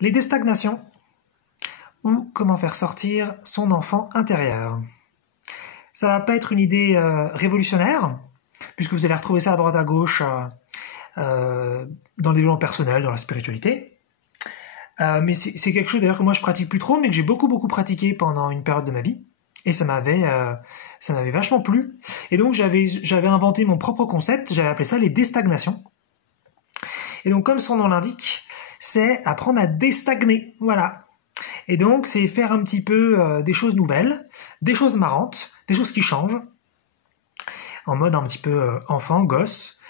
Les déstagnations ou comment faire sortir son enfant intérieur. Ça va pas être une idée révolutionnaire, puisque vous allez retrouver ça à droite à gauche dans le développement personnel, dans la spiritualité. Mais c'est quelque chose d'ailleurs que moi je pratique plus trop, mais que j'ai beaucoup pratiqué pendant une période de ma vie. Et ça m'avait vachement plu. Et donc j'avais inventé mon propre concept, j'avais appelé ça les déstagnations. Et donc comme son nom l'indique, c'est apprendre à déstagner, voilà. Et donc c'est faire un petit peu des choses nouvelles, des choses marrantes, des choses qui changent, en mode un petit peu enfant, gosse,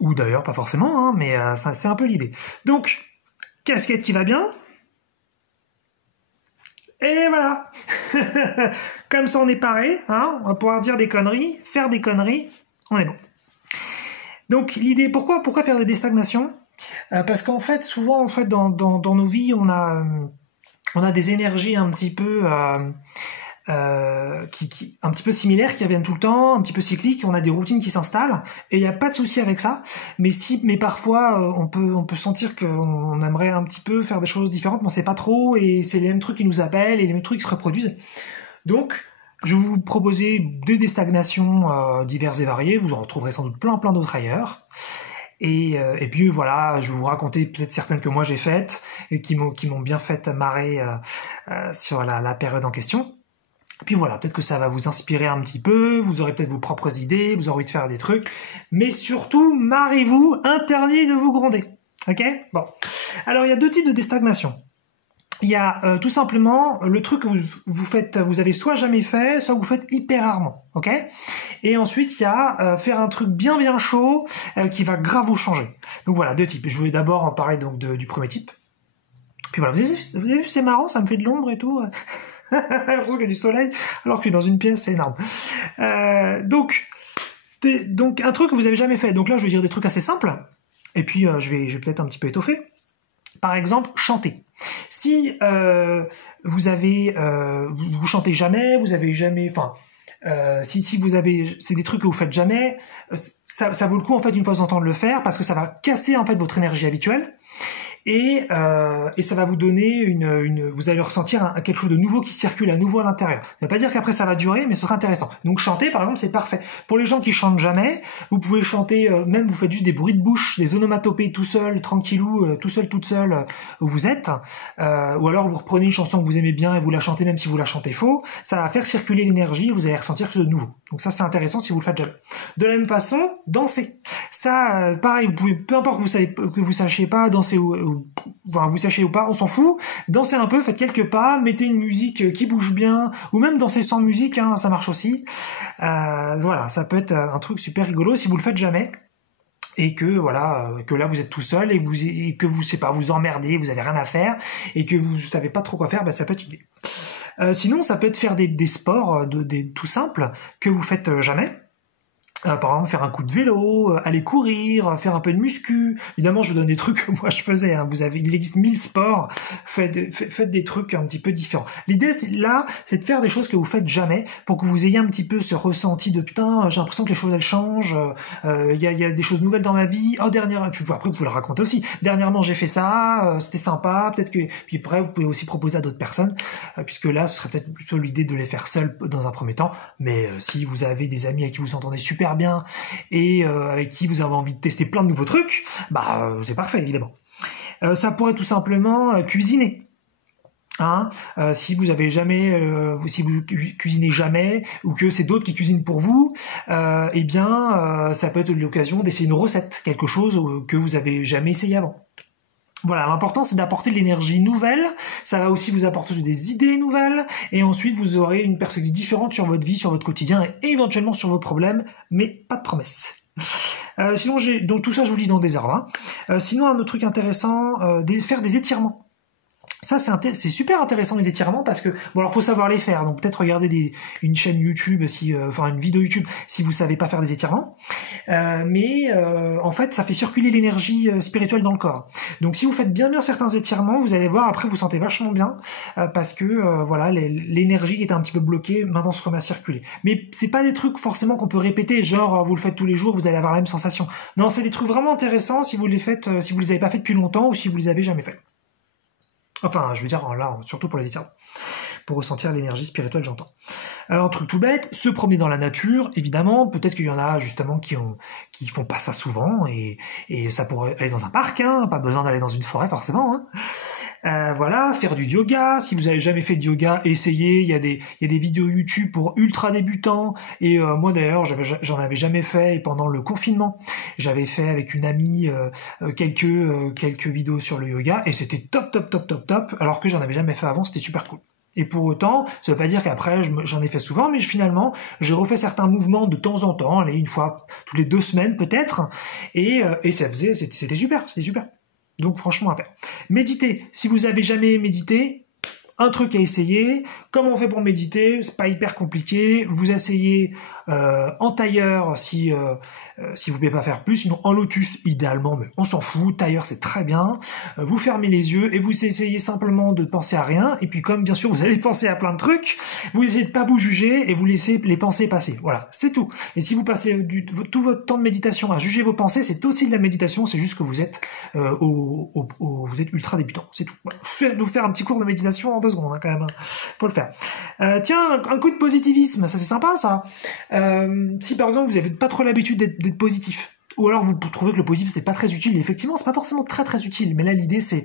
ou d'ailleurs pas forcément, hein, mais c'est un peu l'idée. Donc, casquette qui va bien, et voilà. Comme ça on est paré, hein, on va pouvoir dire des conneries, faire des conneries, on est bon. Donc l'idée, pourquoi faire des déstagnations? Parce qu'en fait, souvent en fait dans nos vies, on a des énergies un petit peu un petit peu similaires qui reviennent tout le temps, un petit peu cycliques, on a des routines qui s'installent et il n'y a pas de souci avec ça, mais parfois on peut sentir qu'on aimerait un petit peu faire des choses différentes, mais on sait pas trop et c'est les mêmes trucs qui nous appellent et les mêmes trucs qui se reproduisent. Donc je vais vous proposer des déstagnations diverses et variées, vous en retrouverez sans doute plein d'autres ailleurs. Et puis voilà, je vais vous raconter peut-être certaines que moi j'ai faites et qui m'ont bien fait marrer sur la période en question. Puis voilà, peut-être que ça va vous inspirer un petit peu, vous aurez peut-être vos propres idées, vous aurez envie de faire des trucs, mais surtout, marrez-vous, interdit de vous gronder. Ok? Bon. Alors, il y a deux types de déstagnation. Il y a tout simplement le truc que vous avez soit jamais fait, soit vous faites hyper rarement. Ok? Et ensuite, il y a faire un truc bien chaud qui va grave vous changer. Donc voilà, deux types. Je voulais d'abord en parler donc du premier type. Puis voilà, vous avez vu, c'est marrant, ça me fait de l'ombre et tout. J'ai l'impression qu'il y a du soleil alors que je suis dans une pièce, c'est énorme. Donc un truc que vous avez jamais fait. Donc là, je vais dire des trucs assez simples. Et puis je vais peut-être un petit peu étoffer. Par exemple, chanter. Si vous chantez jamais, vous avez jamais, enfin, si vous avez, c'est des trucs que vous faites jamais, ça vaut le coup en fait une fois de temps de le faire parce que ça va casser en fait votre énergie habituelle. Et ça va vous donner vous allez ressentir quelque chose de nouveau qui circule à nouveau à l'intérieur. Ça veut pas dire qu'après ça va durer, mais ce sera intéressant. Donc chanter, par exemple, c'est parfait. Pour les gens qui chantent jamais, vous pouvez chanter, même vous faites juste des bruits de bouche, des onomatopées tout seul, tranquillou, tout seul, toute seule, où vous êtes. Ou alors vous reprenez une chanson que vous aimez bien et vous la chantez même si vous la chantez faux. Ça va faire circuler l'énergie et vous allez ressentir quelque chose de nouveau. Donc ça, c'est intéressant si vous le faites jamais. De la même façon, danser. Ça, pareil, vous pouvez, peu importe que vous sachiez pas danser enfin, vous sachiez ou pas, on s'en fout. Dansez un peu, faites quelques pas, mettez une musique qui bouge bien, ou même danser sans musique, hein, ça marche aussi. Voilà, ça peut être un truc super rigolo si vous le faites jamais. Et que voilà, que là vous êtes tout seul et que vous sais pas, vous emmerdez, vous avez rien à faire et que vous savez pas trop quoi faire, ça peut être une idée. Sinon, ça peut être faire des sports tout simples que vous faites jamais. Par exemple, faire un coup de vélo, aller courir, faire un peu de muscu. Évidemment, je vous donne des trucs que moi je faisais. Hein. Il existe 1000 sports. Faites des trucs un petit peu différents. L'idée, c'est de faire des choses que vous faites jamais pour que vous ayez un petit peu ce ressenti de putain, j'ai l'impression que les choses elles changent. Il y a des choses nouvelles dans ma vie. Oh, après, vous pouvez le raconter aussi. Dernièrement, j'ai fait ça. C'était sympa. Peut-être que puis après, vous pouvez aussi proposer à d'autres personnes, puisque là, ce serait peut-être plutôt l'idée de les faire seuls dans un premier temps. Mais si vous avez des amis avec qui vous entendez super bien et avec qui vous avez envie de tester plein de nouveaux trucs, c'est parfait évidemment. Ça pourrait tout simplement cuisiner. Hein, si vous avez jamais, si vous cuisinez jamais ou que c'est d'autres qui cuisinent pour vous, ça peut être l'occasion d'essayer une recette, quelque chose que vous avez jamais essayé avant. Voilà, l'important c'est d'apporter de l'énergie nouvelle, ça va aussi vous apporter des idées nouvelles, et ensuite vous aurez une perspective différente sur votre vie, sur votre quotidien, et éventuellement sur vos problèmes, mais pas de promesses. Sinon, donc tout ça je vous le dis dans des ordres. Hein. Sinon, un autre truc intéressant, faire des étirements. Ça, c'est super intéressant les étirements parce que bon alors faut savoir les faire, donc peut-être regarder une chaîne YouTube une vidéo YouTube si vous savez pas faire des étirements, en fait ça fait circuler l'énergie spirituelle dans le corps. Donc si vous faites bien certains étirements, vous allez voir après vous sentez vachement bien parce que voilà l'énergie qui était un petit peu bloquée maintenant se remet à circuler. Mais c'est pas des trucs forcément qu'on peut répéter, genre vous le faites tous les jours, vous allez avoir la même sensation. Non, c'est des trucs vraiment intéressants si vous les faites, si vous les avez pas fait depuis longtemps ou si vous les avez jamais fait. Enfin, je veux dire, là, surtout pour les étirements. Pour ressentir l'énergie spirituelle, j'entends. Alors, un truc tout bête, se promener dans la nature, évidemment, peut-être qu'il y en a justement qui font pas ça souvent, et ça pourrait aller dans un parc, hein, pas besoin d'aller dans une forêt forcément, hein. Voilà, faire du yoga, si vous avez jamais fait de yoga, essayez, il y a des vidéos YouTube pour ultra débutants, et moi d'ailleurs, j'en avais jamais fait, et pendant le confinement, j'avais fait avec une amie quelques vidéos sur le yoga, et c'était top, alors que j'en avais jamais fait avant, c'était super cool. Et pour autant, ça veut pas dire qu'après j'en ai fait souvent, mais finalement j'ai refait certains mouvements de temps en temps, allez, une fois toutes les 2 semaines peut-être, et c'était super. Donc franchement à faire. Méditer, si vous avez jamais médité, un truc à essayer. Comment on fait pour méditer? C'est pas hyper compliqué. Vous asseyez en tailleur si vous pouvez pas faire plus, sinon en lotus idéalement, mais on s'en fout. Tailleur c'est très bien. Vous fermez les yeux et vous essayez simplement de penser à rien. Et puis comme bien sûr vous allez penser à plein de trucs, vous essayez de pas vous juger et vous laissez les pensées passer. Voilà, c'est tout. Et si vous passez tout votre temps de méditation à juger vos pensées, c'est aussi de la méditation. C'est juste que vous êtes vous êtes ultra débutant. C'est tout. Voilà. Nous faire un petit cours de méditation en 2 secondes hein, quand même. Faut le faire. Tiens, un coup de positivisme, ça c'est sympa ça. Si par exemple vous avez pas trop l'habitude d'être positif, ou alors vous trouvez que le positif c'est pas très utile, et effectivement c'est pas forcément très utile, mais là l'idée c'est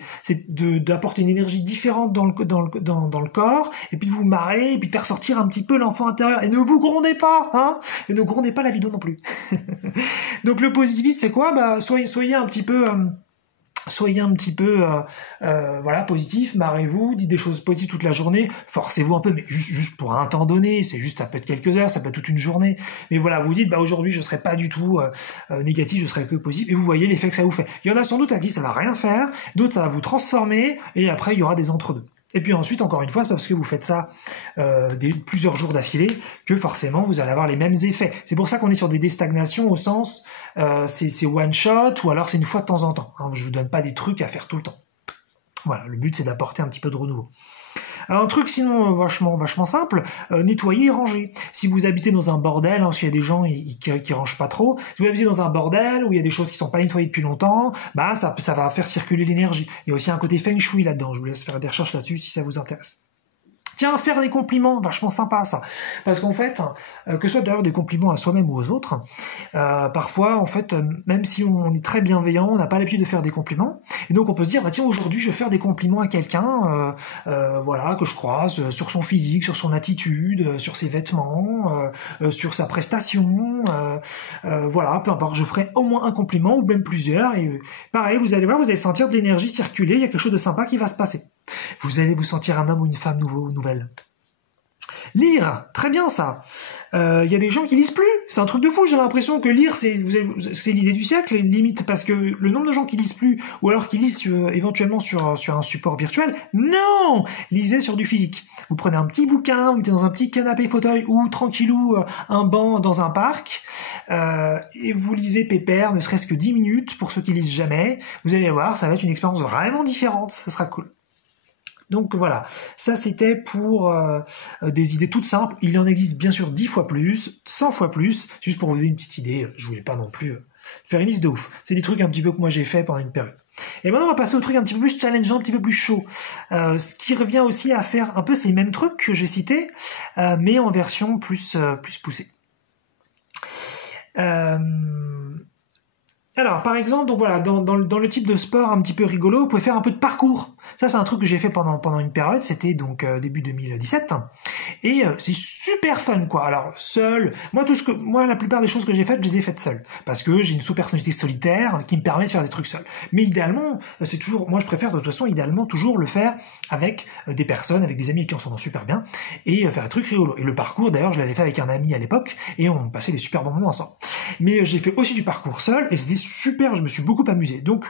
d'apporter une énergie différente dans le corps, et puis de vous marrer, et puis de faire sortir un petit peu l'enfant intérieur, et ne vous grondez pas, hein, et ne grondez pas la vidéo non plus. Donc le positivisme c'est quoi? Bah soyez un petit peu voilà, positif, marrez-vous, dites des choses positives toute la journée, forcez-vous un peu, mais juste pour un temps donné, c'est juste, ça peut être quelques heures, ça peut être toute une journée, mais voilà, vous dites, bah aujourd'hui je serai pas du tout négatif, je serai que positif, et vous voyez l'effet que ça vous fait. Il y en a sans doute à qui ça va rien faire, d'autres ça va vous transformer, et après il y aura des entre-deux. Et puis ensuite, encore une fois, c'est pas parce que vous faites ça plusieurs jours d'affilée que forcément vous allez avoir les mêmes effets. C'est pour ça qu'on est sur des déstagnations au sens c'est one shot ou alors c'est une fois de temps en temps. Hein, je vous donne pas des trucs à faire tout le temps. Voilà, le but c'est d'apporter un petit peu de renouveau. Alors, un truc sinon vachement simple, nettoyer et ranger. Si vous habitez dans un bordel, hein, parce qu'il y a des gens qui rangent pas trop, si vous habitez dans un bordel où il y a des choses qui sont pas nettoyées depuis longtemps, bah ça va faire circuler l'énergie. Il y a aussi un côté feng shui là-dedans, je vous laisse faire des recherches là-dessus si ça vous intéresse. Tiens, faire des compliments, vachement sympa ça. Parce qu'en fait, que ce soit d'ailleurs des compliments à soi-même ou aux autres, parfois, en fait, même si on est très bienveillant, on n'a pas l'habitude de faire des compliments. Et donc on peut se dire, bah tiens, aujourd'hui, je vais faire des compliments à quelqu'un, voilà, que je croise, sur son physique, sur son attitude, sur ses vêtements, sur sa prestation, voilà, peu importe, je ferai au moins un compliment ou même plusieurs. Et pareil, vous allez voir, vous allez sentir de l'énergie circuler, il y a quelque chose de sympa qui va se passer. Vous allez vous sentir un homme ou une femme nouvelle. Lire, très bien ça. Y a des gens qui lisent plus. C'est un truc de fou. J'ai l'impression que lire, c'est l'idée du siècle, limite, parce que le nombre de gens qui lisent plus, ou alors qui lisent éventuellement sur un support virtuel. Non, lisez sur du physique. Vous prenez un petit bouquin, vous mettez dans un petit canapé fauteuil ou tranquillou un banc dans un parc, et vous lisez pépère, ne serait-ce que 10 minutes pour ceux qui lisent jamais. Vous allez voir, ça va être une expérience vraiment différente. Ça sera cool. Donc voilà, ça c'était pour des idées toutes simples. Il en existe bien sûr 10 fois plus, 100 fois plus, juste pour vous donner une petite idée. Je voulais pas non plus faire une liste de ouf. C'est des trucs un petit peu que moi j'ai fait pendant une période. Et maintenant on va passer au truc un petit peu plus challengeant, un petit peu plus chaud. Ce qui revient aussi à faire un peu ces mêmes trucs que j'ai cités, mais en version plus poussée. Alors, par exemple, donc voilà, dans le type de sport un petit peu rigolo, vous pouvez faire un peu de parcours. Ça, c'est un truc que j'ai fait pendant une période, c'était donc début 2017. Et c'est super fun, quoi. Alors, seul, moi, la plupart des choses que j'ai faites, je les ai faites seul. Parce que j'ai une sous-personnalité solitaire qui me permet de faire des trucs seul. Mais idéalement, c'est toujours, moi, je préfère de toute façon, idéalement, toujours le faire avec des personnes, avec des amis qui en s'entendent super bien, et faire des trucs rigolos. Et le parcours, d'ailleurs, je l'avais fait avec un ami à l'époque, et on passait des super bons moments ensemble. Mais j'ai fait aussi du parcours seul, et c'était super, je me suis beaucoup amusé. Donc,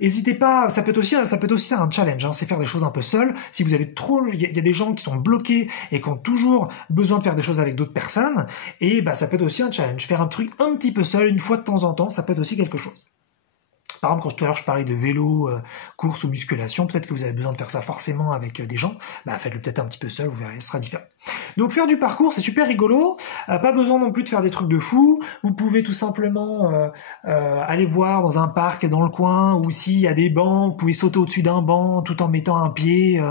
n'hésitez pas, ça peut être aussi un challenge, hein, c'est faire des choses un peu seul. Si vous avez trop, il y a des gens qui sont bloqués et qui ont toujours besoin de faire des choses avec d'autres personnes, et bah ça peut être aussi un challenge. Faire un truc un petit peu seul, une fois de temps en temps, ça peut être aussi quelque chose. Par exemple, quand tout à l'heure je parlais de vélo, course ou musculation, peut-être que vous avez besoin de faire ça forcément avec des gens, bah faites-le peut-être un petit peu seul, vous verrez, ce sera différent. Donc faire du parcours, c'est super rigolo, pas besoin non plus de faire des trucs de fou, vous pouvez tout simplement aller voir dans un parc dans le coin, ou s'il y a des bancs, vous pouvez sauter au-dessus d'un banc tout en mettant un pied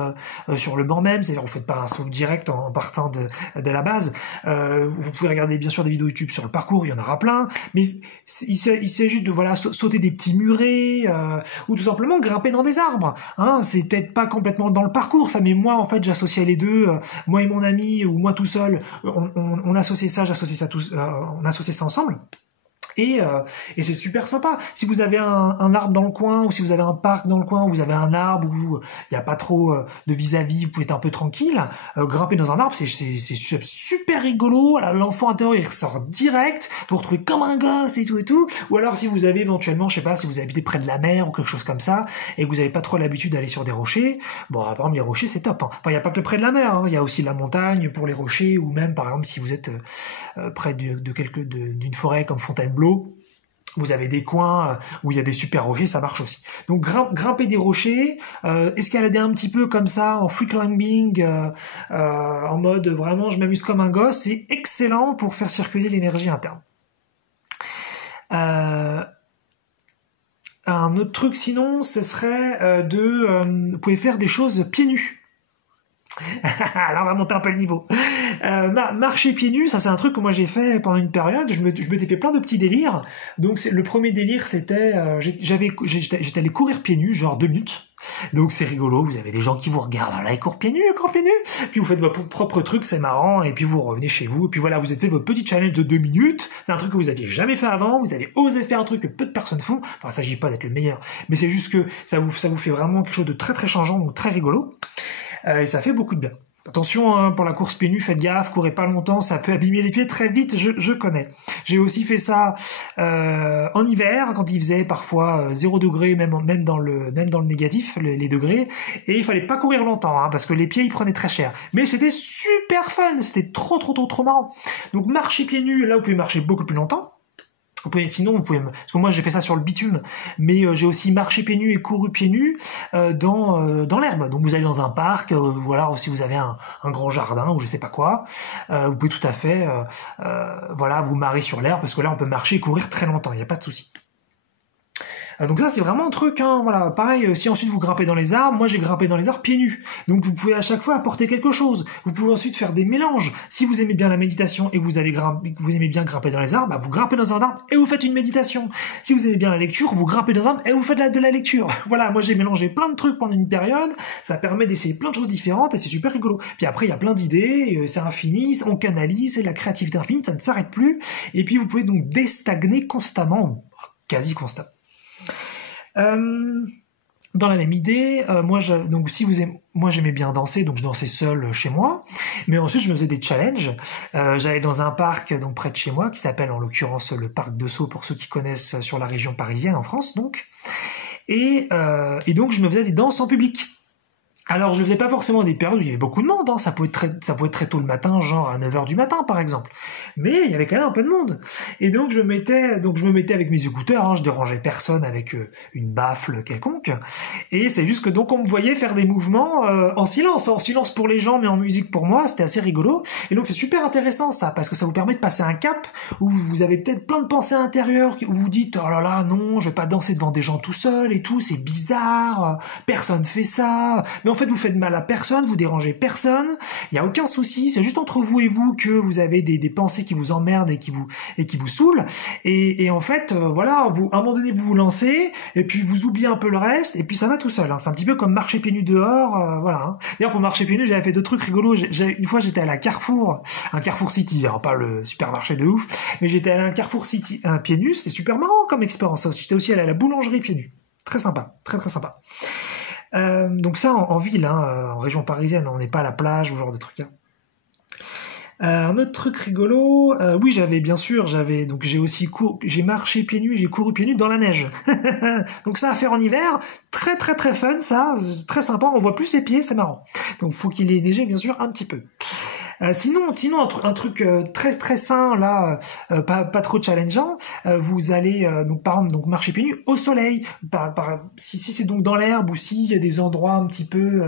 sur le banc même, c'est-à-dire vous faites pas un saut direct en partant de la base. Vous pouvez regarder bien sûr des vidéos YouTube sur le parcours, il y en aura plein, mais il s'agit juste de voilà sauter des petits murets ou tout simplement grimper dans des arbres. Hein, c'est peut-être pas complètement dans le parcours ça, mais moi en fait j'associais les deux. Moi et mon ami ou moi tout seul, on associait ça, on associait ça ensemble. Et c'est super sympa. Si vous avez un arbre dans le coin, ou si vous avez un parc dans le coin, où vous avez un arbre où il n'y a pas trop de vis-à-vis, vous pouvez être un peu tranquille, grimper dans un arbre, c'est super rigolo. L'enfant intérieur il ressort direct, vous retrouvez comme un gosse et tout. Ou alors si vous avez éventuellement, je sais pas, si vous habitez près de la mer ou quelque chose comme ça, et que vous n'avez pas trop l'habitude d'aller sur des rochers, bon, par exemple les rochers c'est top. Hein. Enfin, il n'y a pas que près de la mer, hein. Il y a aussi la montagne pour les rochers, ou même par exemple si vous êtes près d'une forêt comme Fontainebleau, vous avez des coins où il y a des super rochers, ça marche aussi. Donc grimper des rochers, escalader un petit peu comme ça en free climbing, en mode vraiment je m'amuse comme un gosse, c'est excellent pour faire circuler l'énergie interne. Un autre truc sinon, ce serait vous pouvez faire des choses pieds nus. Alors on va monter un peu le niveau. Marcher pieds nus, ça c'est un truc que moi j'ai fait pendant une période. Je m'étais fait plein de petits délires. Donc le premier délire c'était, j'étais allé courir pieds nus, genre 2 minutes. Donc c'est rigolo, vous avez des gens qui vous regardent, ah là ils courent pieds nus, puis vous faites votre propre truc, c'est marrant, et puis vous revenez chez vous, et puis voilà, vous avez fait votre petit challenge de 2 minutes, c'est un truc que vous aviez jamais fait avant, vous avez osé faire un truc que peu de personnes font, enfin il s'agit pas d'être le meilleur, mais c'est juste que ça vous fait vraiment quelque chose de très très changeant, donc très rigolo, et ça fait beaucoup de bien. Attention hein, pour la course pieds nus, faites gaffe, courez pas longtemps, ça peut abîmer les pieds très vite, je connais. J'ai aussi fait ça en hiver, quand il faisait parfois 0 degré, même dans le négatif, les degrés, et il fallait pas courir longtemps, hein, parce que les pieds ils prenaient très cher. Mais c'était super fun, c'était trop marrant. Donc marcher pieds nus, là vous pouvez marcher beaucoup plus longtemps. Sinon, vous pouvez, parce que moi j'ai fait ça sur le bitume, mais j'ai aussi marché pieds nus et couru pieds nus dans l'herbe. Donc vous allez dans un parc, voilà, si vous avez un grand jardin ou je sais pas quoi, vous pouvez tout à fait, voilà, vous marrer sur l'herbe parce que là on peut marcher et courir très longtemps, il n'y a pas de souci. Donc ça c'est vraiment un truc, hein, voilà, pareil, si ensuite vous grimpez dans les arbres, moi j'ai grimpé dans les arbres pieds nus, donc vous pouvez à chaque fois apporter quelque chose, vous pouvez ensuite faire des mélanges, si vous aimez bien la méditation et que vous aimez bien grimper dans les arbres, bah vous grimpez dans un arbre et vous faites une méditation, si vous aimez bien la lecture, vous grimpez dans un arbre et vous faites de la lecture, voilà, moi j'ai mélangé plein de trucs pendant une période, ça permet d'essayer plein de choses différentes et c'est super rigolo, puis après il y a plein d'idées, c'est infini, on canalise, c'est la créativité infinie, ça ne s'arrête plus, et puis vous pouvez donc déstagner constamment, quasi constamment. Dans la même idée, moi j'aimais bien danser, donc je dansais seul chez moi, mais ensuite je me faisais des challenges. J'allais dans un parc donc près de chez moi qui s'appelle en l'occurrence le parc de Sceaux pour ceux qui connaissent sur la région parisienne en France donc, et donc je me faisais des danses en public. Alors je faisais pas forcément des périodes où il y avait beaucoup de monde, hein. Ça pouvait être très tôt le matin, genre à 9h du matin par exemple. Mais il y avait quand même un peu de monde. Et donc je me mettais avec mes écouteurs, hein, je dérangeais personne avec une baffle quelconque. Et c'est juste que donc on me voyait faire des mouvements en silence pour les gens mais en musique pour moi, c'était assez rigolo. Et donc c'est super intéressant ça, parce que ça vous permet de passer un cap où vous avez peut-être plein de pensées intérieures, où vous dites oh là là non, je vais pas danser devant des gens tout seul et tout, c'est bizarre, personne fait ça. Mais en fait, vous faites mal à personne, vous dérangez personne, il n'y a aucun souci, c'est juste entre vous et vous que vous avez des pensées qui vous emmerdent et qui vous saoulent. Et en fait, voilà, à un moment donné, vous vous lancez, et puis vous oubliez un peu le reste, et puis ça va tout seul. Hein. C'est un petit peu comme marcher pieds nus dehors, voilà. Hein. D'ailleurs, pour marcher pieds nus, j'avais fait deux trucs rigolos. Une fois, j'étais à un Carrefour City, hein, pas le supermarché de ouf, mais j'étais à un Carrefour City, pieds nus, c'était super marrant comme expérience, ça aussi. J'étais aussi allé à la boulangerie pieds nus. Très sympa, très très sympa. Donc ça en ville, hein, en région parisienne, on n'est pas à la plage ou ce genre de trucs. Hein. Un autre truc rigolo, oui j'ai marché pieds nus, j'ai couru pieds nus dans la neige. Donc ça à faire en hiver, très très très fun, ça, très sympa, on voit plus ses pieds, c'est marrant. Donc faut qu'il ait neigé bien sûr un petit peu. Sinon un truc très très sain là, pas trop challengeant. Vous allez donc par exemple donc marcher pieds nus au soleil. Si c'est donc dans l'herbe ou s'il y a des endroits un petit peu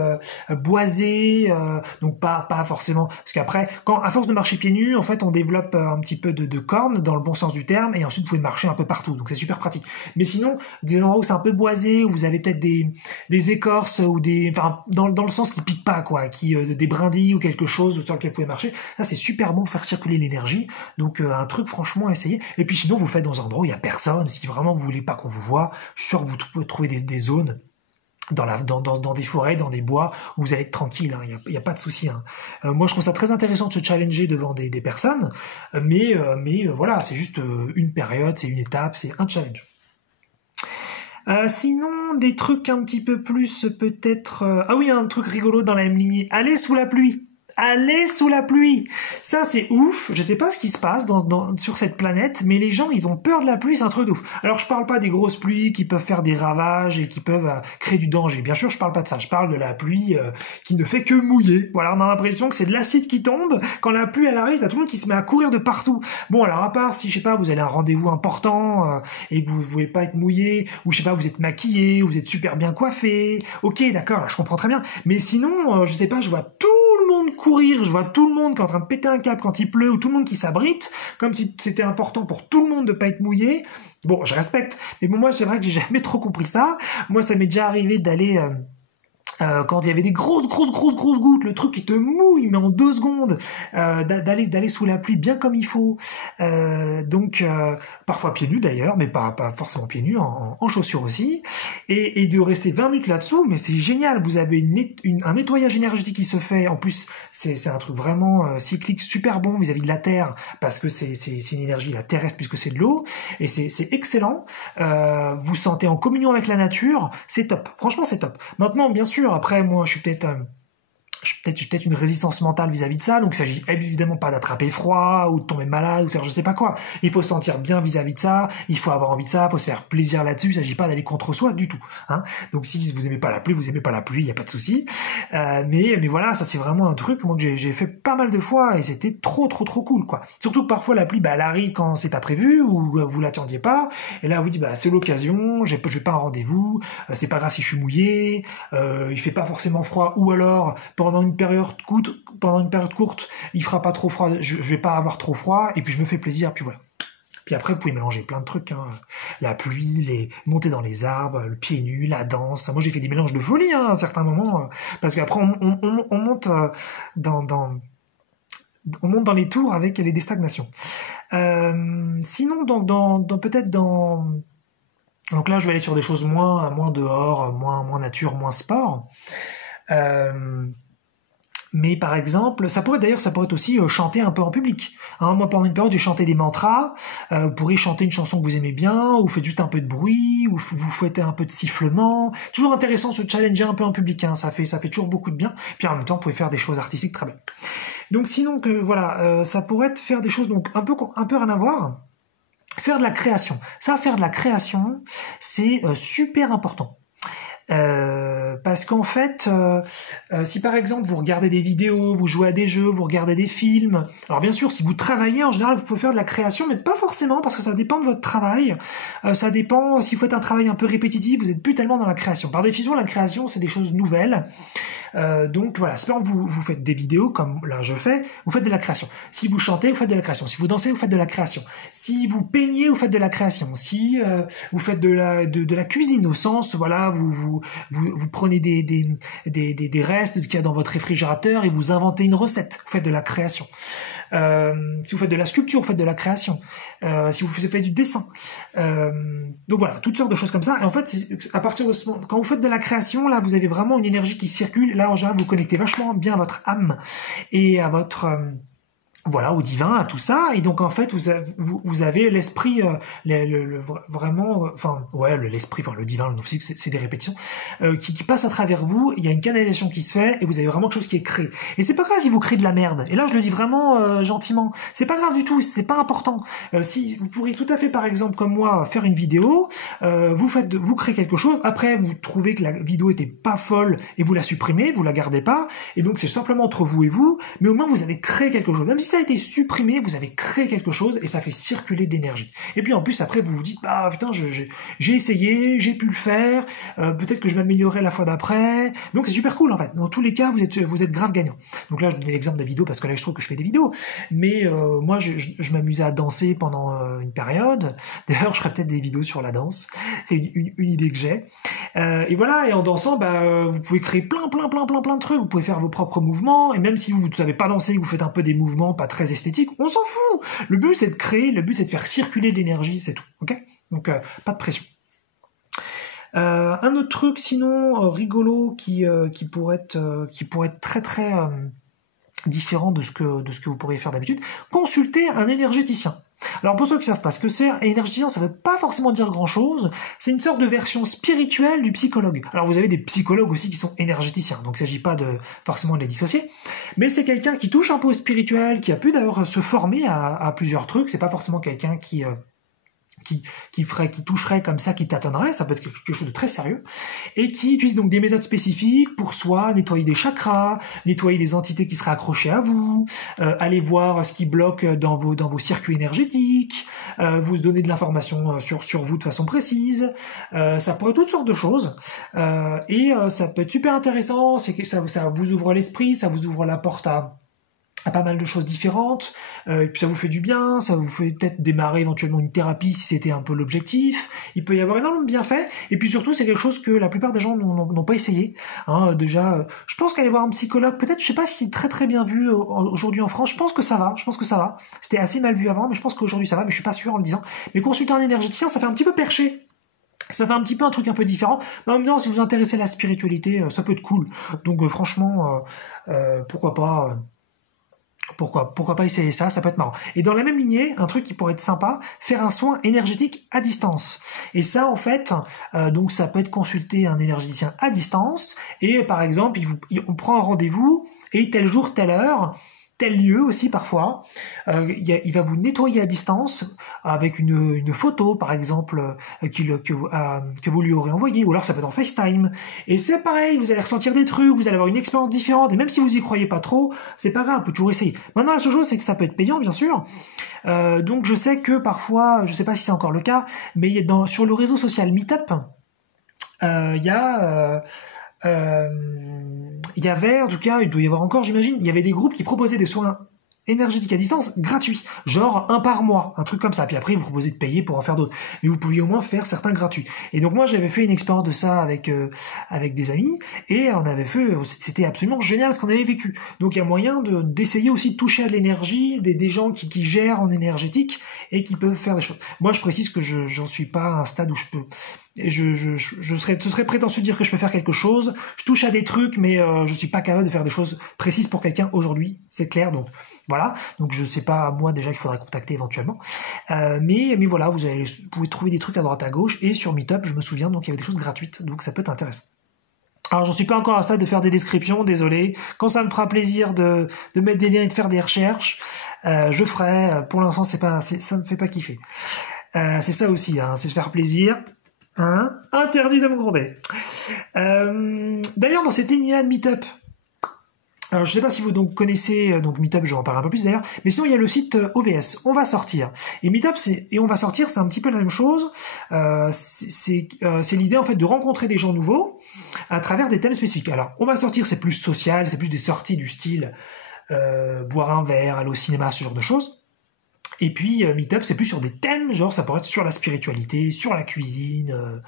boisés, donc pas forcément parce qu'après à force de marcher pieds nus, en fait on développe un petit peu de cornes dans le bon sens du terme et ensuite vous pouvez marcher un peu partout. Donc c'est super pratique. Mais sinon des endroits où c'est un peu boisé, où vous avez peut-être des écorces ou dans le sens qui pique pas quoi, des brindilles ou quelque chose sur lequel vous pouvez marcher. Ça c'est super bon pour faire circuler l'énergie. Donc un truc franchement à essayer. Et puis sinon vous le faites dans un endroit où il y a personne. Si vraiment vous voulez pas qu'on vous voit, je suis sûr que vous pouvez trouver des zones dans des forêts, dans des bois où vous allez être tranquille. Il y a pas de souci. Moi je trouve ça très intéressant de se challenger devant des personnes. Mais voilà, c'est juste une période, c'est une étape, c'est un challenge. Sinon, des trucs un petit peu plus peut-être... Ah oui, un truc rigolo dans la même lignée. Aller sous la pluie. Aller sous la pluie. Ça, c'est ouf. Je sais pas ce qui se passe sur cette planète, mais les gens, ils ont peur de la pluie, c'est un truc de ouf. Alors, je parle pas des grosses pluies qui peuvent faire des ravages et qui peuvent créer du danger. Bien sûr, je parle pas de ça. Je parle de la pluie qui ne fait que mouiller. Voilà, on a l'impression que c'est de l'acide qui tombe. Quand la pluie, elle arrive, t'as tout le monde qui se met à courir de partout. Bon, alors, à part si, je sais pas, vous avez un rendez-vous important et que vous voulez pas être mouillé, ou je sais pas, vous êtes maquillé, vous êtes super bien coiffé. Ok, d'accord, je comprends très bien. Mais sinon, je sais pas, je vois tout le monde courir, je vois tout le monde qui est en train de péter un câble quand il pleut, ou tout le monde qui s'abrite, comme si c'était important pour tout le monde de pas être mouillé. Bon, je respecte, mais bon, moi c'est vrai que j'ai jamais trop compris ça. Moi ça m'est déjà arrivé d'aller quand il y avait des grosses gouttes, le truc qui te mouille mais en 2 secondes, d'aller sous la pluie bien comme il faut, donc parfois pieds nus d'ailleurs, mais pas forcément pieds nus, en chaussures aussi, et de rester 20 minutes là-dessous, mais c'est génial, vous avez un nettoyage énergétique qui se fait, en plus c'est un truc vraiment cyclique super bon vis-à-vis de la terre, parce que c'est une énergie la terrestre puisque c'est de l'eau, et c'est excellent, vous sentez en communion avec la nature, c'est top, franchement c'est top. Maintenant bien sûr, après, moi, je suis peut-être une résistance mentale vis-à-vis de ça, donc il s'agit évidemment pas d'attraper froid ou de tomber malade ou faire je sais pas quoi. Il faut se sentir bien vis-à-vis de ça, il faut avoir envie de ça, il faut se faire plaisir là-dessus, il s'agit pas d'aller contre soi du tout. Donc si vous aimez pas la pluie, vous aimez pas la pluie, il y a pas de souci. Mais voilà, ça c'est vraiment un truc moi que j'ai fait pas mal de fois et c'était trop cool quoi. Surtout que parfois la pluie elle arrive quand c'est pas prévu ou vous l'attendiez pas et là vous dites c'est l'occasion, je vais pas un rendez-vous, c'est pas grave si je suis mouillé, il fait pas forcément froid ou alors pendant une période courte, il fera pas trop froid, je vais pas avoir trop froid, et puis je me fais plaisir, puis voilà. Puis après, vous pouvez mélanger plein de trucs, la pluie, monter dans les arbres, le pied nu, la danse. Moi, j'ai fait des mélanges de folie, à un certain moment, parce qu'après, on monte on monte dans les tours avec les stagnations. Sinon, peut-être dans... Donc là, je vais aller sur des choses moins dehors, moins nature, moins sport. Mais par exemple, ça pourrait être aussi chanter un peu en public. Moi, pendant une période, j'ai chanté des mantras. Vous pourrez chanter une chanson que vous aimez bien, ou faites juste un peu de bruit, ou vous faites un peu de sifflement. Toujours intéressant de se challenger un peu en public. Ça fait toujours beaucoup de bien. Puis en même temps, vous pouvez faire des choses artistiques très bien. Donc sinon, ça pourrait être faire des choses donc un peu rien à voir. Faire de la création. Faire de la création, c'est super important. Parce qu'en fait, si par exemple vous regardez des vidéos, vous jouez à des jeux, vous regardez des films, alors bien sûr si vous travaillez en général vous pouvez faire de la création, mais pas forcément parce que ça dépend de votre travail, ça dépend si vous faites un travail un peu répétitif, vous n'êtes plus tellement dans la création. Par définition la création c'est des choses nouvelles, donc voilà, c'est pas vous faites des vidéos comme là je fais, vous faites de la création. Si vous chantez, vous faites de la création. Si vous dansez, vous faites de la création. Si vous peignez, vous faites de la création. Si vous faites de la cuisine au sens, voilà, vous prenez des restes qu'il y a dans votre réfrigérateur et vous inventez une recette. Vous faites de la création. Si vous faites de la sculpture, vous faites de la création. Si vous faites du dessin. Donc voilà, toutes sortes de choses comme ça. Et en fait, à partir de ce moment, quand vous faites de la création, là, vous avez vraiment une énergie qui circule. Là, en général, vous connectez vachement bien à votre âme et à votre voilà, au divin, à tout ça, et donc en fait vous avez l'esprit, vraiment, enfin ouais, l'esprit, enfin le divin, c'est des répétitions, qui passe à travers vous. Il y a une canalisation qui se fait, et vous avez vraiment quelque chose qui est créé. Et c'est pas grave si vous créez de la merde. Et là je le dis vraiment gentiment, c'est pas grave du tout, c'est pas important. Si vous pourriez tout à fait, par exemple comme moi, faire une vidéo, vous créez quelque chose, après vous trouvez que la vidéo était pas folle et vous la supprimez, vous la gardez pas, et donc c'est simplement entre vous et vous, mais au moins vous avez créé quelque chose, même si ça a été supprimé, vous avez créé quelque chose et ça fait circuler de l'énergie. Et puis en plus après vous vous dites ah putain j'ai essayé, j'ai pu le faire, peut-être que je m'améliorerai la fois d'après. Donc c'est super cool en fait. Dans tous les cas vous êtes grave gagnant. Donc là je donnais l'exemple de la vidéo parce que là je trouve que je fais des vidéos, mais moi je m'amusais à danser pendant une période. D'ailleurs je ferai peut-être des vidéos sur la danse. C'est une idée que j'ai. Et voilà, et en dansant vous pouvez créer plein de trucs. Vous pouvez faire vos propres mouvements, et même si vous ne savez pas danser, vous faites un peu des mouvements pas très esthétiques, on s'en fout. Le but c'est de créer, le but c'est de faire circuler de l'énergie, c'est tout. Ok, donc pas de pression. Un autre truc sinon rigolo qui pourrait être très différent de ce que vous pourriez faire d'habitude, consulter un énergéticien. Alors pour ceux qui savent pas ce que c'est, un énergéticien, ça veut pas forcément dire grand chose, c'est une sorte de version spirituelle du psychologue. Alors vous avez des psychologues aussi qui sont énergéticiens, donc il s'agit pas forcément de les dissocier, mais c'est quelqu'un qui touche un peu au spirituel, qui a pu d'ailleurs se former à plusieurs trucs, c'est pas forcément quelqu'un qui toucherait comme ça, qui tâtonnerait, ça peut être quelque chose de très sérieux, et qui utilise donc des méthodes spécifiques pour soi nettoyer des chakras, nettoyer des entités qui seraient accrochées à vous, aller voir ce qui bloque dans vos circuits énergétiques, vous donner de l'information sur vous de façon précise, ça pourrait être toutes sortes de choses, et ça peut être super intéressant, c'est que ça vous ouvre l'esprit, ça vous ouvre la porte à pas mal de choses différentes, et puis ça vous fait du bien, ça vous fait peut-être démarrer éventuellement une thérapie si c'était un peu l'objectif. Il peut y avoir énormément de bienfaits, et puis surtout c'est quelque chose que la plupart des gens n'ont pas essayé. Déjà, je pense qu'aller voir un psychologue, peut-être, je sais pas si très très bien vu aujourd'hui en France, je pense que ça va. C'était assez mal vu avant, mais je pense qu'aujourd'hui ça va, mais je suis pas sûr en le disant. Mais consulter un énergéticien, ça fait un petit peu perché. Ça fait un petit peu un truc un peu différent, mais en même temps, si vous vous intéressez à la spiritualité, ça peut être cool. Donc franchement, pourquoi pas... Pourquoi pas essayer ça, ça peut être marrant. Et dans la même lignée, un truc qui pourrait être sympa, faire un soin énergétique à distance. Et ça, en fait, donc ça peut être consulter un énergéticien à distance, et par exemple, on prend un rendez-vous, et tel jour, telle heure, tel lieu aussi parfois, il va vous nettoyer à distance avec une photo par exemple que vous lui aurez envoyée, ou alors ça peut être en FaceTime, et c'est pareil, vous allez ressentir des trucs, vous allez avoir une expérience différente, et même si vous y croyez pas trop, c'est pas grave, on peut toujours essayer. Maintenant la seule chose c'est que ça peut être payant bien sûr, donc je sais que parfois, je sais pas si c'est encore le cas, mais sur le réseau social Meetup, il y avait, en tout cas, il doit y avoir encore, j'imagine, il y avait des groupes qui proposaient des soins énergétiques à distance gratuits, genre un par mois, un truc comme ça. Puis après, ils vous proposaient de payer pour en faire d'autres, mais vous pouviez au moins faire certains gratuits. Et donc moi, j'avais fait une expérience de ça avec des amis, et on avait c'était absolument génial ce qu'on avait vécu. Donc il y a moyen d'essayer aussi de toucher à l'énergie des gens qui gèrent en énergétique et qui peuvent faire des choses. Moi, je précise que j'en suis pas à un stade où je peux. Et ce serait prétentieux de dire que je peux faire quelque chose. Je touche à des trucs, mais je suis pas capable de faire des choses précises pour quelqu'un aujourd'hui, c'est clair. Donc voilà. Donc je sais pas moi déjà qu'il faudra contacter éventuellement. Mais voilà, vous pouvez trouver des trucs à droite à gauche, et sur Meetup, je me souviens, donc il y avait des choses gratuites, donc ça peut être intéressant. Alors j'en suis pas encore à un stade de faire des descriptions, désolé. Quand ça me fera plaisir de mettre des liens et de faire des recherches, je ferai. Pour l'instant, ça me fait pas kiffer. C'est ça aussi, hein, c'est se faire plaisir. Interdit de me gronder. D'ailleurs, dans cette ligne-là de Meetup, alors, je sais pas si vous donc connaissez donc Meetup, je vais en parler un peu plus d'ailleurs, mais sinon il y a le site OVS, On va sortir. Et Meetup, On va sortir, c'est un petit peu la même chose. C'est l'idée en fait de rencontrer des gens nouveaux à travers des thèmes spécifiques. Alors, On va sortir, c'est plus social, c'est plus des sorties du style boire un verre, aller au cinéma, ce genre de choses. Et puis Meetup, c'est plus sur des thèmes, genre ça pourrait être sur la spiritualité, sur la cuisine,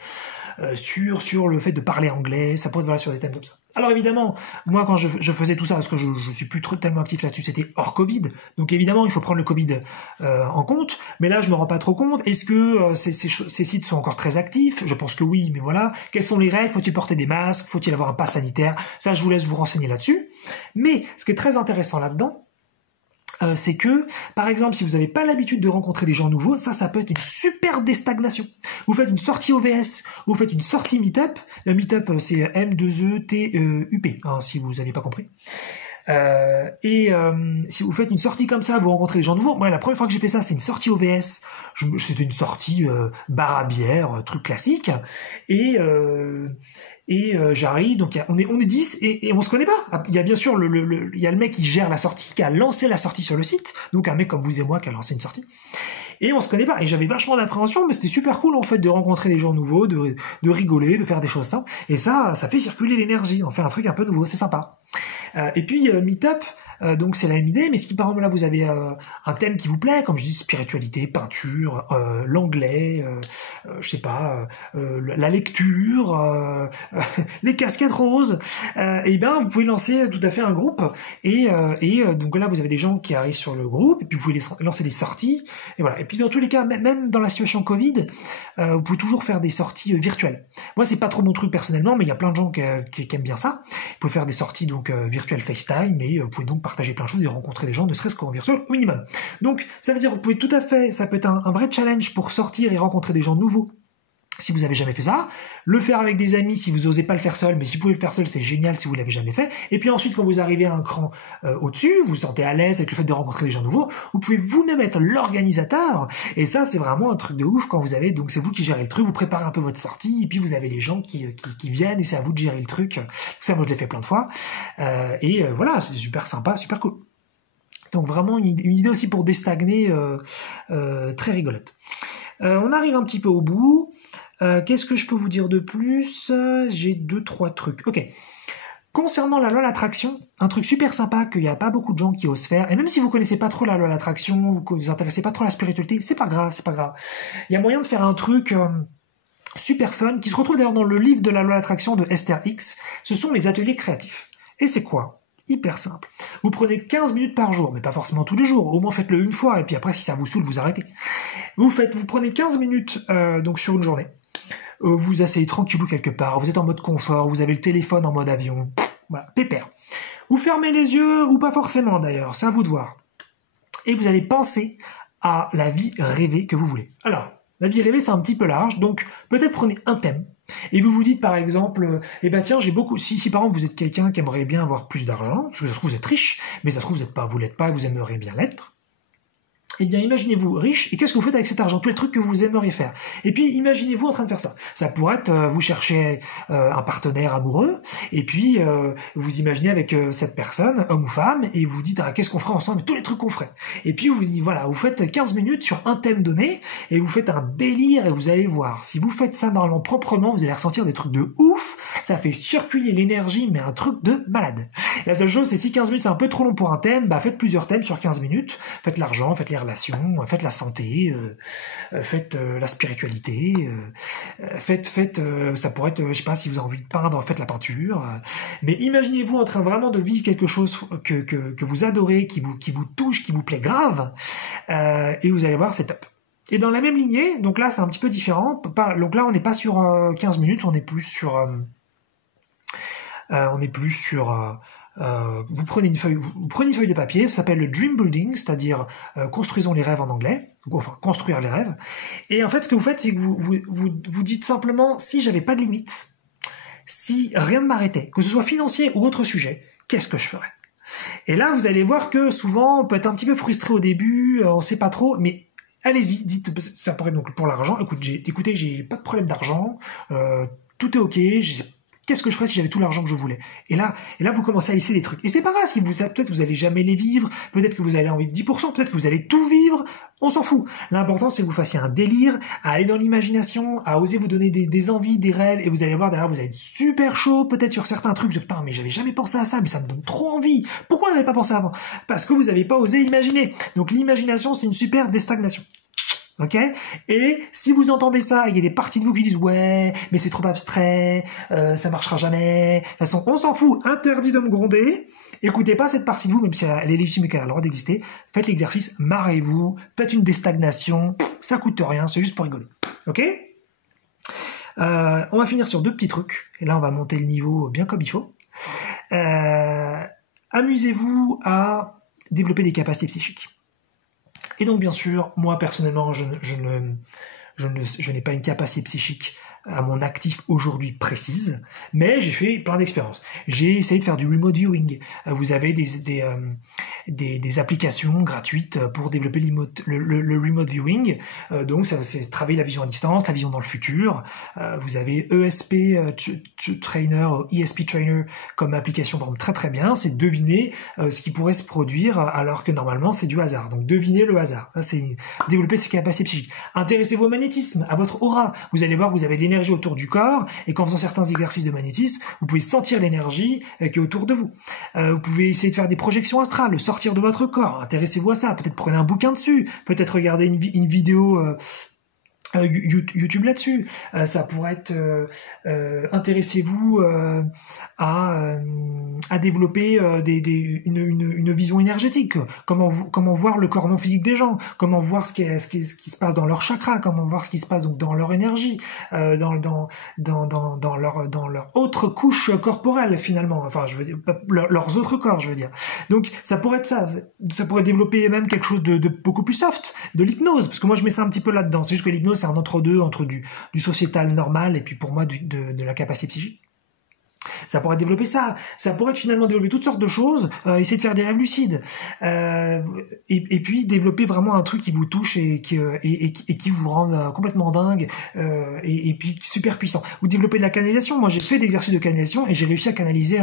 sur le fait de parler anglais, ça pourrait être sur des thèmes comme ça. Alors évidemment, moi quand je faisais tout ça, parce que je suis plus tellement actif là-dessus, c'était hors Covid, donc évidemment il faut prendre le Covid en compte, mais là je me rends pas trop compte. Est-ce que ces sites sont encore très actifs? Je pense que oui, mais voilà. Quelles sont les règles? Faut-il porter des masques? Faut-il avoir un pass sanitaire? Ça, je vous laisse vous renseigner là-dessus. Mais ce qui est très intéressant là-dedans, c'est que, par exemple, si vous n'avez pas l'habitude de rencontrer des gens nouveaux, ça peut être une super déstagnation. Vous faites une sortie OVS, vous faites une sortie Meetup. Meetup, c'est M2ETUP, hein, si vous n'avez pas compris. Si vous faites une sortie comme ça, vous rencontrez des gens nouveaux. Moi, la première fois que j'ai fait ça, c'est une sortie OVS. C'était une sortie bar à bière, truc classique. J'arrive, donc on est 10 et on se connaît pas. Il y a bien sûr il y a le mec qui gère la sortie, qui a lancé la sortie sur le site, donc un mec comme vous et moi qui a lancé une sortie. Et on se connaît pas. Et j'avais vachement d'appréhension, mais c'était super cool en fait de rencontrer des gens nouveaux, de rigoler, de faire des choses simples. Et ça fait circuler l'énergie. On fait un truc un peu nouveau, c'est sympa. Et puis Meetup, donc c'est la même idée, mais si par exemple là vous avez un thème qui vous plaît, comme je dis spiritualité, peinture, l'anglais, je sais pas, la lecture, les casquettes roses, et ben vous pouvez lancer tout à fait un groupe et donc là vous avez des gens qui arrivent sur le groupe et puis vous pouvez lancer des sorties et voilà. Et puis dans tous les cas, même dans la situation Covid, vous pouvez toujours faire des sorties virtuelles. Moi c'est pas trop mon truc personnellement, mais il y a plein de gens qui aiment bien ça. Vous pouvez faire des sorties donc virtuelles FaceTime et vous pouvez donc partager plein de choses et rencontrer des gens, ne serait-ce qu'en virtuel au minimum. Donc ça veut dire que vous pouvez tout à fait, ça peut être un vrai challenge pour sortir et rencontrer des gens nouveaux. Si vous avez jamais fait ça, le faire avec des amis si vous osez pas le faire seul, mais si vous pouvez le faire seul, c'est génial si vous l'avez jamais fait. Et puis ensuite, quand vous arrivez à un cran au-dessus, vous vous sentez à l'aise avec le fait de rencontrer des gens nouveaux, vous pouvez vous-même être l'organisateur. Et ça, c'est vraiment un truc de ouf quand vous avez, donc c'est vous qui gérez le truc, vous préparez un peu votre sortie, et puis vous avez les gens qui viennent et c'est à vous de gérer le truc. Tout ça, moi je l'ai fait plein de fois. Voilà, c'est super sympa, super cool. Donc vraiment une idée aussi pour déstagner très rigolote. On arrive un petit peu au bout. Qu'est-ce que je peux vous dire de plus? J'ai 2-3 trucs. Ok. Concernant la loi de l'attraction, un truc super sympa qu'il n'y a pas beaucoup de gens qui osent faire, et même si vous connaissez pas trop la loi de l'attraction, vous vous intéressez pas trop à la spiritualité, c'est pas grave. Il y a moyen de faire un truc super fun, qui se retrouve d'ailleurs dans le livre de la loi de l'attraction de Esther Hicks. Ce sont les ateliers créatifs. Et c'est quoi? Hyper simple. Vous prenez 15 minutes par jour, mais pas forcément tous les jours. Au moins faites-le une fois, et puis après, si ça vous saoule, vous arrêtez. Vous prenez 15 minutes donc sur une journée. Vous asseyez tranquillou quelque part, vous êtes en mode confort, vous avez le téléphone en mode avion, voilà, pépère. Vous fermez les yeux, ou pas forcément d'ailleurs, c'est à vous de voir. Et vous allez penser à la vie rêvée que vous voulez. Alors, la vie rêvée c'est un petit peu large, donc peut-être prenez un thème, et vous vous dites par exemple, eh ben tiens, j'ai beaucoup, si par exemple vous êtes quelqu'un qui aimerait bien avoir plus d'argent, parce que ça se trouve vous êtes riche, mais ça se trouve vous l'êtes pas et vous aimeriez bien l'être, eh bien, imaginez-vous riche, et qu'est-ce que vous faites avec cet argent? Tous les trucs que vous aimeriez faire. Et puis, imaginez-vous en train de faire ça. Ça pourrait être, vous cherchez un partenaire amoureux, et puis vous imaginez avec cette personne, homme ou femme, et vous dites, qu'est-ce qu'on ferait ensemble? Tous les trucs qu'on ferait. Et puis, vous faites 15 minutes sur un thème donné, et vous faites un délire, et vous allez voir. Si vous faites ça normalement proprement, vous allez ressentir des trucs de ouf, ça fait circuler l'énergie, mais un truc de malade. La seule chose, c'est si 15 minutes c'est un peu trop long pour un thème, faites plusieurs thèmes sur 15 minutes, faites l'argent, faites les relations, faites la santé, faites la spiritualité, faites ça pourrait être, je sais pas si vous avez envie de peindre, faites la peinture, mais imaginez-vous en train vraiment de vivre quelque chose que vous adorez, qui vous touche, qui vous plaît grave, et vous allez voir, c'est top. Et dans la même lignée, donc là c'est un petit peu différent, donc là on n'est pas sur 15 minutes, on est plus sur vous prenez une feuille de papier, ça s'appelle le dream building, c'est-à-dire construisons les rêves en anglais, enfin construire les rêves. Et en fait, ce que vous faites, c'est que vous dites simplement, si j'avais pas de limite, si rien ne m'arrêtait, que ce soit financier ou autre sujet, qu'est-ce que je ferais? Et là, vous allez voir que souvent, on peut être un petit peu frustré au début, on sait pas trop, mais allez-y, dites, ça pourrait être donc pour l'argent. Écoutez, j'ai pas de problème d'argent, tout est ok, qu'est-ce que je ferais si j'avais tout l'argent que je voulais? Et là, vous commencez à lisser des trucs. Et c'est pas grave, si peut-être vous allez jamais les vivre, peut-être que vous allez envie de 10%, peut-être que vous allez tout vivre, on s'en fout. L'important, c'est que vous fassiez un délire, à aller dans l'imagination, à oser vous donner des envies, des rêves, et vous allez voir derrière, vous allez être super chaud, peut-être sur certains trucs, putain, mais j'avais jamais pensé à ça, mais ça me donne trop envie. Pourquoi j'avais pas pensé avant? Parce que vous n'avez pas osé imaginer. Donc l'imagination, c'est une super déstagnation. Ok? Et si vous entendez ça, il y a des parties de vous qui disent ouais, mais c'est trop abstrait, ça marchera jamais. De toute façon, on s'en fout, interdit de me gronder. Écoutez pas cette partie de vous, même si elle est légitime et qu'elle a le droit d'exister. Faites l'exercice, marrez-vous, faites une déstagnation, ça coûte rien, c'est juste pour rigoler. Ok? On va finir sur 2 petits trucs. Et là, on va monter le niveau bien comme il faut. Amusez-vous à développer des capacités psychiques. Et donc bien sûr, moi personnellement, je n'ai pas une capacité psychique à mon actif aujourd'hui précise, mais j'ai fait plein d'expériences. J'ai essayé de faire du remote viewing. Vous avez des applications gratuites pour développer le remote viewing. Donc c'est travailler la vision à distance, la vision dans le futur. Vous avez ESP Trainer, ESP Trainer comme application vraiment très très bien. C'est deviner ce qui pourrait se produire alors que normalement c'est du hasard. Donc deviner le hasard. Ça c'est développer ses capacités psychiques. Intéressez-vous au magnétisme, à votre aura. Vous allez voir que vous avez de l'énergie autour du corps et qu'en faisant certains exercices de magnétisme, vous pouvez sentir l'énergie qui est autour de vous. Vous pouvez essayer de faire des projections astrales, sortir de votre corps. Intéressez-vous à ça. Peut-être prenez un bouquin dessus. Peut-être regardez une vidéo YouTube là-dessus. Ça pourrait être intéressez-vous à développer une vision énergétique. Comment voir le corps non physique des gens, comment voir ce qui se passe dans leur chakra, comment voir ce qui se passe donc dans leur énergie, dans leur autre couche corporelle finalement. Enfin, je veux dire leurs autres corps, je veux dire. Donc ça pourrait être ça. Ça pourrait développer même quelque chose de beaucoup plus soft, de l'hypnose, parce que moi je mets ça un petit peu là-dedans. C'est juste que l'hypnose c'est un entre-deux entre du sociétal normal et puis pour moi de la capacité psychique. Ça pourrait développer ça. Ça pourrait finalement développer toutes sortes de choses. Essayer de faire des rêves lucides. Et puis développer vraiment un truc qui vous touche et qui vous rend complètement dingue et puis super puissant. Vous développez de la canalisation. Moi, j'ai fait des exercices de canalisation et j'ai réussi à canaliser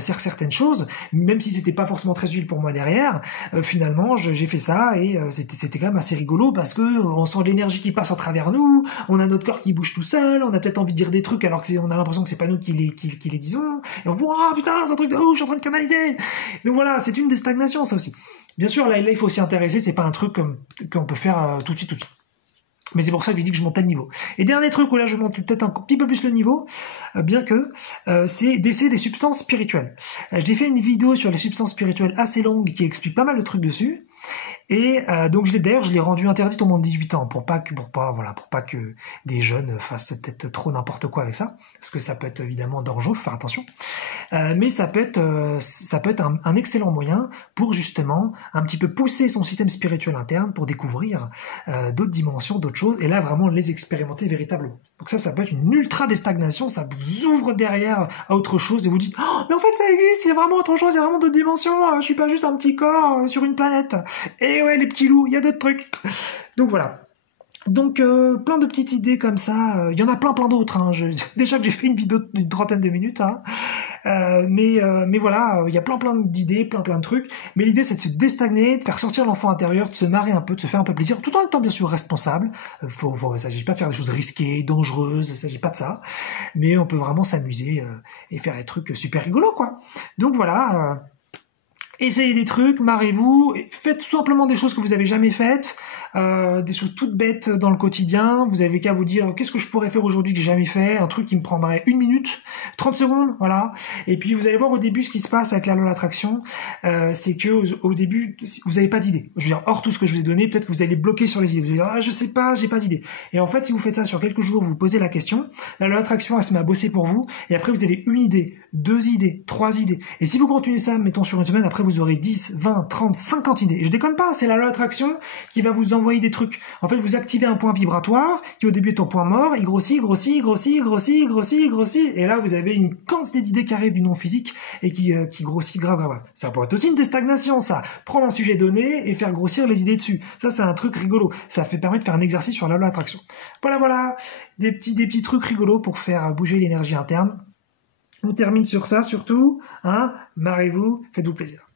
certaines choses, même si c'était pas forcément très utile pour moi derrière. Finalement, j'ai fait ça et c'était quand même assez rigolo parce que on sent l'énergie qui passe à travers nous. On a notre corps qui bouge tout seul. On a peut-être envie de dire des trucs alors que on a l'impression que c'est pas nous qui les disons, et on voit, ah putain, c'est un truc de ouf, je suis en train de canaliser. Donc voilà, c'est une des stagnations, ça aussi. Bien sûr, là, il faut s'y intéresser, c'est pas un truc qu'on peut faire tout de suite. Mais c'est pour ça que j'ai dit que je montais le niveau. Et dernier truc où là je monte peut-être un petit peu plus le niveau, bien que, c'est d'essayer des substances spirituelles. J'ai fait une vidéo sur les substances spirituelles assez longue qui explique pas mal de trucs dessus. Et donc je l'ai rendu interdite au moins de 18 ans pour pas que des jeunes fassent peut-être trop n'importe quoi avec ça, parce que ça peut être évidemment dangereux, faut faire attention. Mais ça peut être un excellent moyen pour justement un petit peu pousser son système spirituel interne pour découvrir d'autres dimensions, d'autres choses, et là vraiment les expérimenter véritablement. Donc ça peut être une ultra déstagnation, ça vous ouvre derrière à autre chose et vous dites oh, mais en fait ça existe, il y a vraiment autre chose, il y a vraiment d'autres dimensions, je suis pas juste un petit corps sur une planète. Et ouais, les petits loups, il y a d'autres trucs. Donc voilà. Donc plein de petites idées comme ça. Il y en a plein d'autres. Hein. Déjà que j'ai fait une vidéo d'une trentaine de minutes. Hein. Mais voilà, il y a plein d'idées, plein de trucs. Mais l'idée c'est de se déstagner, de faire sortir l'enfant intérieur, de se marrer un peu, de se faire un peu plaisir, tout en étant bien sûr responsable. Il ne s'agit pas de faire des choses risquées, dangereuses. Il ne s'agit pas de ça. Mais on peut vraiment s'amuser et faire des trucs super rigolos, quoi. Donc voilà. Essayez des trucs, marrez-vous, faites tout simplement des choses que vous avez jamais faites, des choses toutes bêtes dans le quotidien. Vous avez qu'à vous dire qu'est-ce que je pourrais faire aujourd'hui que j'ai jamais fait, un truc qui me prendrait 1 minute, 30 secondes, voilà. Et puis vous allez voir au début ce qui se passe avec la loi de l'attraction, c'est que au début vous n'avez pas d'idée. Je veux dire hors tout ce que je vous ai donné, peut-être que vous allez bloquer sur les idées. Vous allez dire ah je sais pas, j'ai pas d'idée. Et en fait si vous faites ça sur quelques jours, vous vous posez la question, la loi de l'attraction elle se met à bosser pour vous, et après vous avez 1 idée, 2 idées, 3 idées. Et si vous continuez ça, mettons sur une semaine, après vous aurez 10, 20, 30, 50 idées. Et je déconne pas, c'est la loi de l'attraction qui va vous envoyer des trucs. En fait, vous activez un point vibratoire qui au début est au point mort, il grossit, et là vous avez une quantité d'idées qui arrivent du non physique et qui grossit grave. Ça pourrait être aussi une déstagnation, ça. Prendre un sujet donné et faire grossir les idées dessus. Ça, c'est un truc rigolo. Ça permet de faire un exercice sur la loi de l'attraction. Voilà. Des petits trucs rigolos pour faire bouger l'énergie interne. On termine sur ça, surtout, hein. Marrez-vous, faites-vous plaisir.